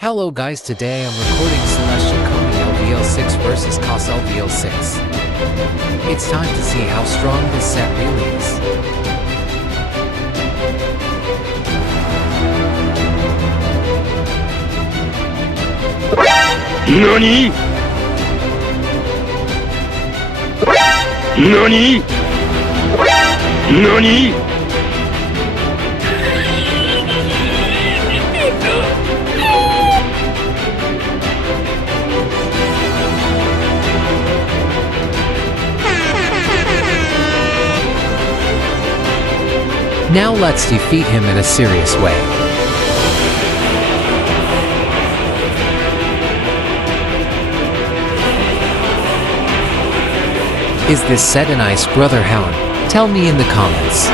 Hello guys, today I'm recording Celestial Kami LVL6 versus KOS LVL6. It's time to see how strong this set really is. NANI?! NANI?! NANI?! Now let's defeat him in a serious way. Is this set an ice, brother Hound? Tell me in the comments.